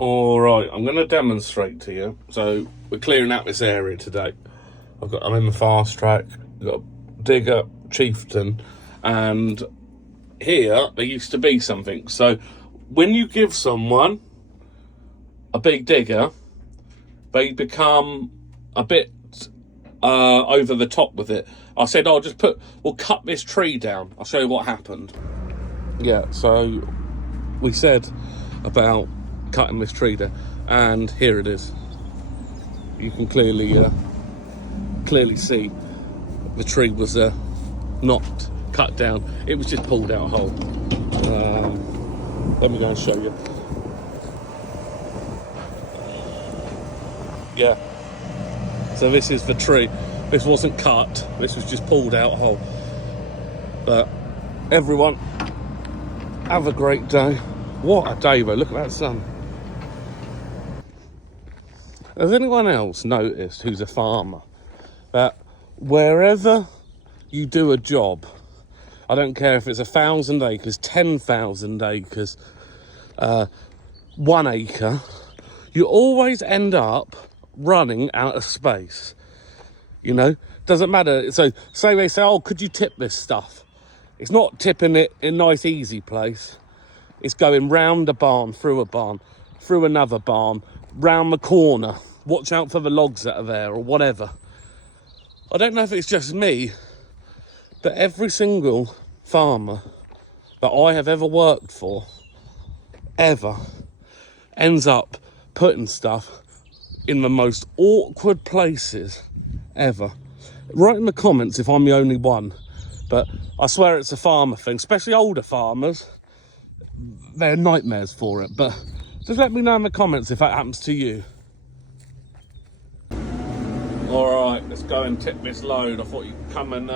All right, I'm going to demonstrate to you. So we're clearing out this area today. I'm in the fast track. I've got a digger, chieftain, and here there used to be something. So when you give someone a big digger, they become a bit over the top with it. I said, we'll cut this tree down. I'll show you what happened. Yeah, so we said about cutting this tree down, and here it is. You can clearly see the tree was not cut down. It was just pulled out whole. Let me go and show you. Yeah. So this is the tree. This wasn't cut. This was just pulled out whole. But everyone, have a great day. What a day, though. Look at that sun. Has anyone else noticed who's a farmer that wherever you do a job, I don't care if it's 1,000 acres, 10,000 acres, 1 acre, you always end up running out of space? You know, doesn't matter. So say they say, oh, could you tip this stuff? It's not tipping it in a nice easy place. It's going round a barn, through another barn, round the corner. Watch out for the logs that are there or whatever. I don't know if it's just me, but every single farmer that I have ever worked for, ever, ends up putting stuff in the most awkward places ever. Write in the comments if I'm the only one, but I swear it's a farmer thing, especially older farmers. They're nightmares for it, but just let me know in the comments if that happens to you. All right, let's go and tip this load. I thought you'd come and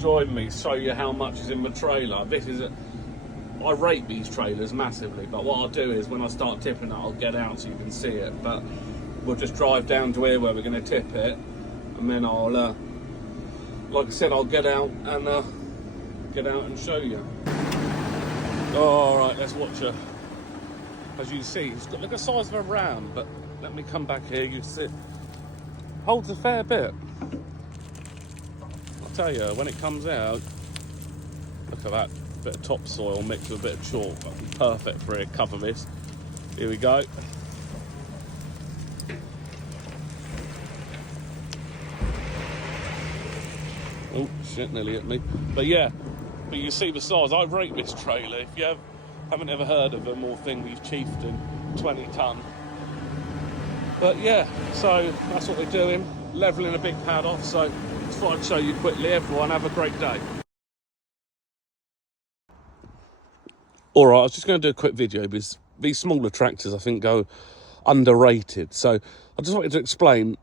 join me, show you how much is in the trailer. I rate these trailers massively, but what I'll do is when I start tipping it, I'll get out so you can see it. But we'll just drive down to here where we're going to tip it, and then I'll, like I said, I'll get out and show you. All right, let's watch it. As you see, it's got, look at the size of a ram, but let me come back here. You see, holds a fair bit. I'll tell you, when it comes out, look at that bit of topsoil mixed with a bit of chalk. That'll be perfect for it. Cover this. Here we go. Oh shit, nearly hit me. But yeah, but you see the size. I rate this trailer. If you haven't ever heard of them or thing, these Chieftain 20 ton. But yeah, so that's what we're doing, leveling a big pad off. So just thought I'd show you quickly. Everyone have a great day. All right, I was just going to do a quick video because these smaller tractors I think go underrated. So I just wanted to explain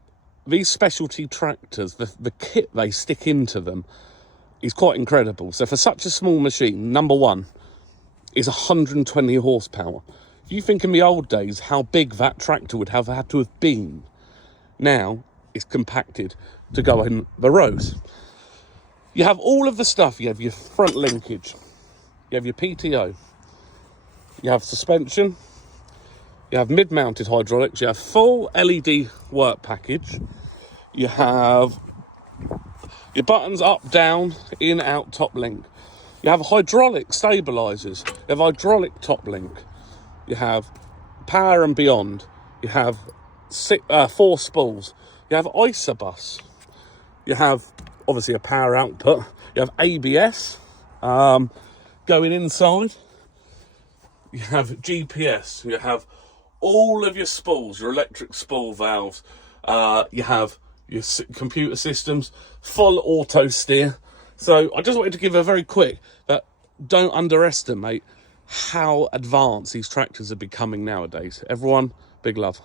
these specialty tractors, the kit they stick into them is quite incredible. So for such a small machine, number one is 120 horsepower. If you think in the old days how big that tractor would have had to have been, now it's compacted to go in the rows. You have all of the stuff. You have your front linkage, you have your PTO, you have suspension, you have mid-mounted hydraulics, you have full LED work package, you have your buttons up, down, in, out, top link. You have hydraulic stabilizers, you have hydraulic top link, you have power and beyond, you have 4 spools, you have isobus, you have obviously a power output, you have ABS going inside, you have GPS, you have all of your spools, your electric spool valves, you have your computer systems, full auto steer. So I just wanted to give a very quick, that don't underestimate how advanced these tractors are becoming nowadays. Everyone, big love.